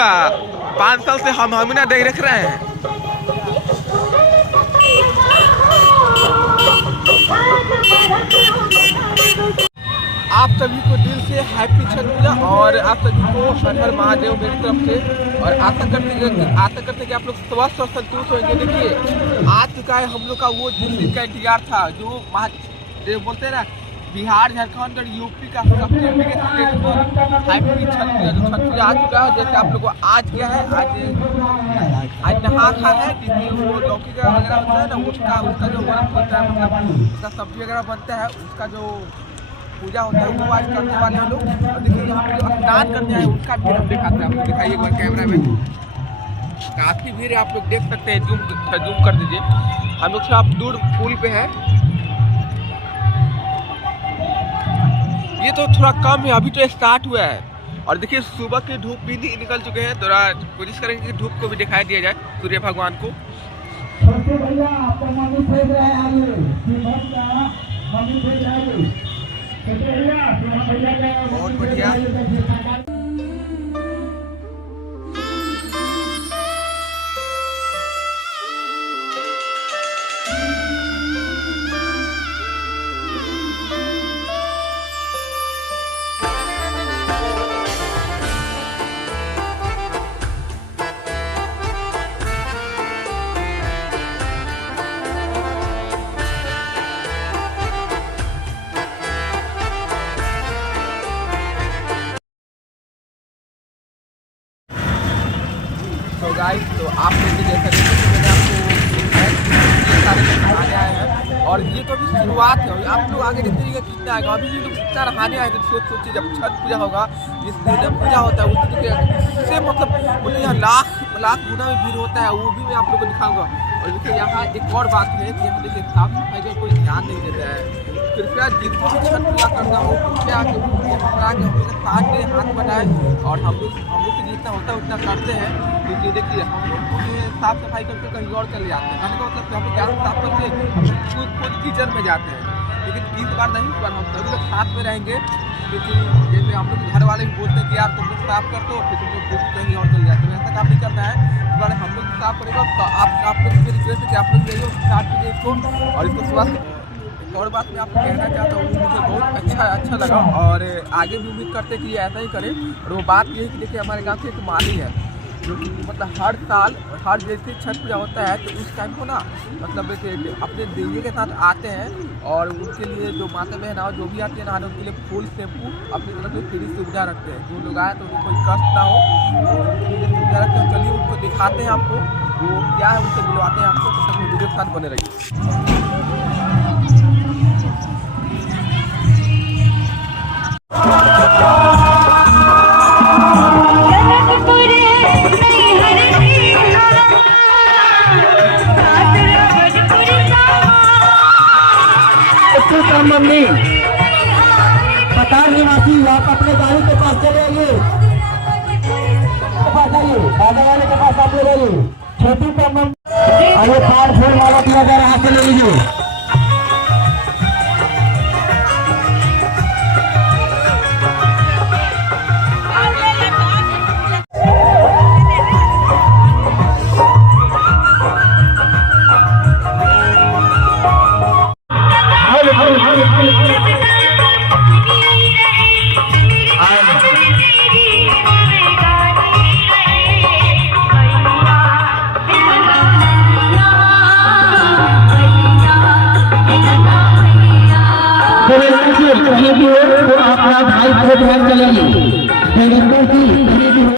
हुआ? 5 साल से हम ही ना देख रहे हैं। आप सभी को दिल से हैप्पी छठ पूजा और आप सभी को हर हर महादेव मेरी तरफ से। और आशा करते कि आप लोग स्वस्थ और संतुष्ट होंगे। देखिए आ चुका है हम लोग का वो जिस का इंतजार था, जो महादेव बोलते हैं ना, बिहार, झारखंड और यूपी का सबसे बिगेस्ट स्टेट हैप्पी छठ पूजा। जो छठ पूजा आ चुका है, जैसे आप लोग को आज क्या है, आज नहा खा है, जिसमें वो लौकी का वगैरह होता है ना, उसका जो होता है, मतलब उसका सब्जी वगैरह बनता है, उसका जो पूजा होता है वो आज करने वाले हैं लोग। और देखिए यहाँ पे जो स्नान करने आए उनका भीड़ हम दिखाते हैं आपको। दिखाइए एक बार कैमरा में, काफ़ी भीड़ है, आप लोग देख सकते हैं। जूम कर दीजिए। हम लोग थोड़ा दूर पुल पे है, ये तो थोड़ा कम है, अभी तो स्टार्ट हुआ है। और देखिए सुबह की धूप भी निकल चुके हैं। थोड़ा कोशिश करेंगे कि धूप को भी दिखाई दिया जाए, सूर्य भगवान को। बहुत बढ़िया। तो गाइस, तो आप लोग जैसा देखिए कि मैंने आपको ये सारे नहाने आए हैं। और ये तो अभी शुरुआत है, आप लोग आगे देखिएगा कितना आएगा। अभी ये लोग कितना नहाने आए थे, सोचिए जब छठ पूजा होगा, जिस दिन पूजा होता है उस दिन से मतलब यहाँ लाख गुना में भीड़ होता है, वो भी मैं आप लोग को दिखाऊंगा। और देखिए यहाँ एक और बात है कि हम देखिए साफ सफाई का कोई ध्यान नहीं देता है। कृपया जिनको भी छठ पूजा करना हो कृपया हम लोग साथ में हाथ बढ़ाएं और हम लोग से जितना होता है उतना करते हैं। क्योंकि देखिए हम लोग पूरे साफ सफाई करके कहीं और चले जाते हैं, कहने का मतलब हम लोग गैस साफ करके खुद किचन में जाते हैं। लेकिन इस बार नहीं, इस बार हम सभी लोग साथ में रहेंगे। क्योंकि जैसे हम लोग घर वाले भी बोलते हैं कि यार तुम लोग साफ कर दो, फिर तुम लोग कहीं और चले जाते हैं, ऐसा काम नहीं करना है। इस बार हम लोग साफ करेगा तो आप लोग से रिक्वेस्ट है कि आप लोग जाइए स्टार्ट कीजिए इसको। और इसको स्वस्थ और बात मैं आपको कहना चाहता हूँ, मुझे बहुत अच्छा लगा और आगे भी उम्मीद करते हैं कि ऐसा ही करें। और वो बात ये है कि देखिए हमारे गांव से एक माली है, जो कि मतलब हर साल हर जैसे छठ पूजा होता है तो उस टाइम को ना मतलब अपने देवी के साथ आते हैं और उनके लिए जो माता बहन और जो भी आते हैं नहाने, उनके लिए फूल शैम्पू अपनी तरफ से फ्री सुविधा रखते हैं। जो लोग आए तो उनको कोई कष्ट ना हो और उनके लिए सुविधा रखते हैं। चलिए उनको दिखाते हैं आपको वो क्या है, उनसे मिलवाते हैं आपको। तो सब वीडियो के साथ बने रहिए। मम्मी पतार निवासी आप अपने गाड़ी के पास चले आइए, दादा वाले के पास आप लोग आइए। छोटी का मम्मी आइए, पार फूल वाला दिया जा रहा है, ले लीजिए। अपना भाई को ध्यान चलेंगे।